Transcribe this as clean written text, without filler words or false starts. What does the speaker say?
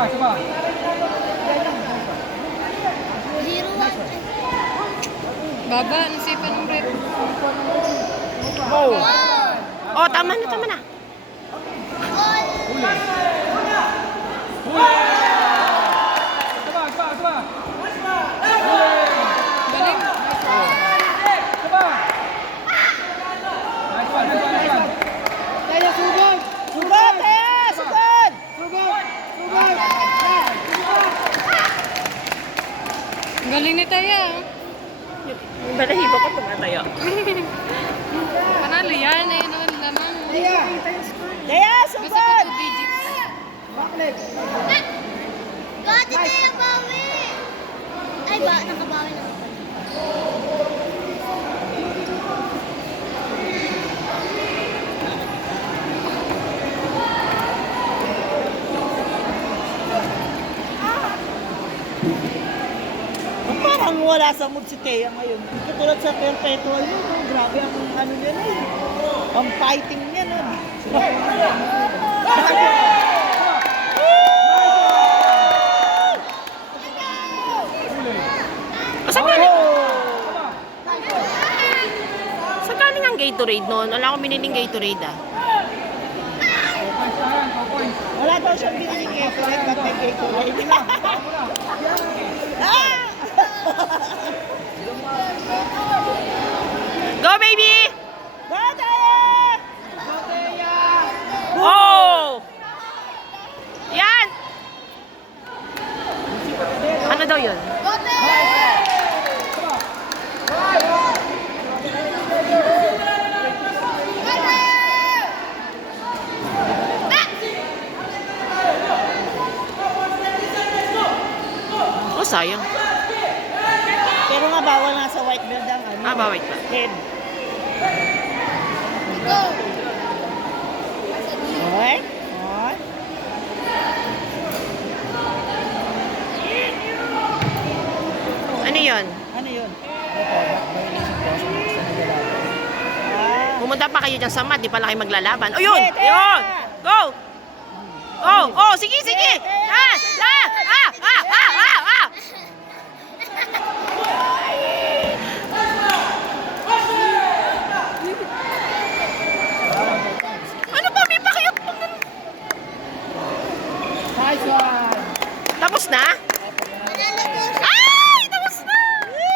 Sama. 0-1. Baba, nasipan ng rep. Oh. Oh, tama na, tama na. Huli. Sama. Galing. Sama. Nice one. Kaya sugod! Sugod, kaya! Sugod! Sugod! Sugod! Galing ni Taya. Balahibo ko tumatayo. Panalo yan. Ayun ang lamang. Kaya! Kaya, Basta sugod! pa 2 digits. Backleg! Gati tayo bawi! Ay ba, nakabawi naman pala. Parang wala sa mood si Thea ngayon. Katulad sa perpetual yun, no? Grabe ang ano niya na yun. Ang fighting niya, no? Saan galing? Saan galing ang Gatorade noon? Wala akong biniling Gatorade, ah. Wala daw siyang biniling Gatorade, ba't may Gatorade? Ah! Go, baby! Go, Taya! Oh! Yan! Ano daw yun? Oh, sayang. Pero nga bawal nga sa white belt ang ano. Ah, bawal pa. Head. Go! Okay? Okay. Ano yun? Ano yun? Pumunta pa kayo dyan sa mat, di pala kayo maglalaban. O yun! Yun! Go! Go! Oh, sige, sige!